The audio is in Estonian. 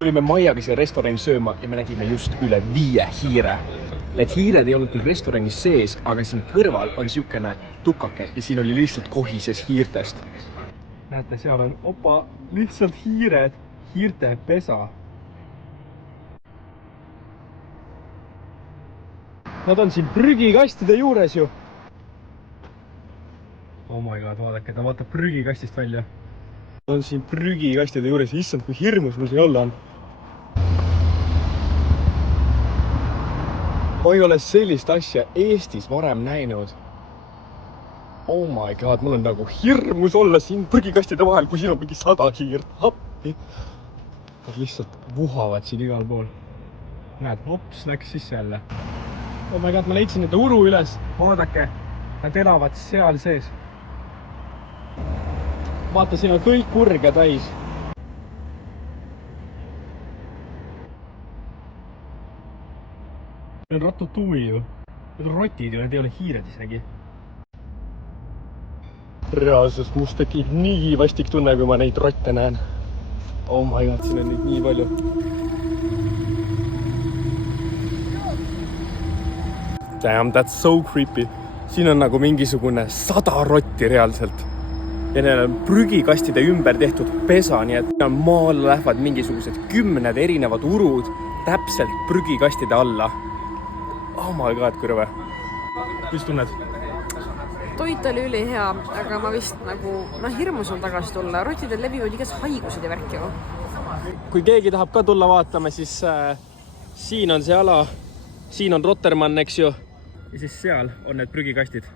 Tulime Maiaga siia restorani sööma ja me nägime just üle 5 hiire. Need hiired ei olnud küll restoranis sees, aga siin kõrval on siukene tukake ja siin oli lihtsalt kohises hiirtest. Näete, seal on lihtsalt hiired, hiirte pesa. Nad on siin prügikastide juures ju. Oh my god, vaadake, ta vaatab prügikastist välja. Nad on siin prügikastide juures, issand, kui hirmus mul siin olla on. Ma ei ole sellist asja Eestis varem näinud. Oh my god, mul on nagu hirmus olla siin prügikastide vahel, kui siin on mingi 100 hiirt. Appi. Nad lihtsalt vuhavad siin igal pool. Näed, hops, läks sisse jälle. Oh my god, ma leidsin nende uru üles. Vaadake, nad elavad seal sees. Vaata, siin on kõik kurge täis. Need on Ratatouille ju. Need on rotid ju, need ei ole hiired isegi. Reaalselt must tekib nii vastik tunne, kui ma neid rotte näen. Oh my god, siin on neid nii palju. Damn, that's so creepy. Siin on nagu mingisugune 100 rotti reaalselt. Ja neil on prügikastide ümber tehtud pesa, nii et maal lähevad mingisugused 10 erinevad urud täpselt prügikastide alla. Oh my god, kui rõve. Mis tunned? Toit oli ülihea, aga ma vist nagu hirmus on tagasi tulla. Rotidel levivad igas haigused ja värki ju. Kui keegi tahab ka tulla vaatama, siis siin on see ala. Siin on Rotermann, eks ju. Ja siis seal on need prügikastid.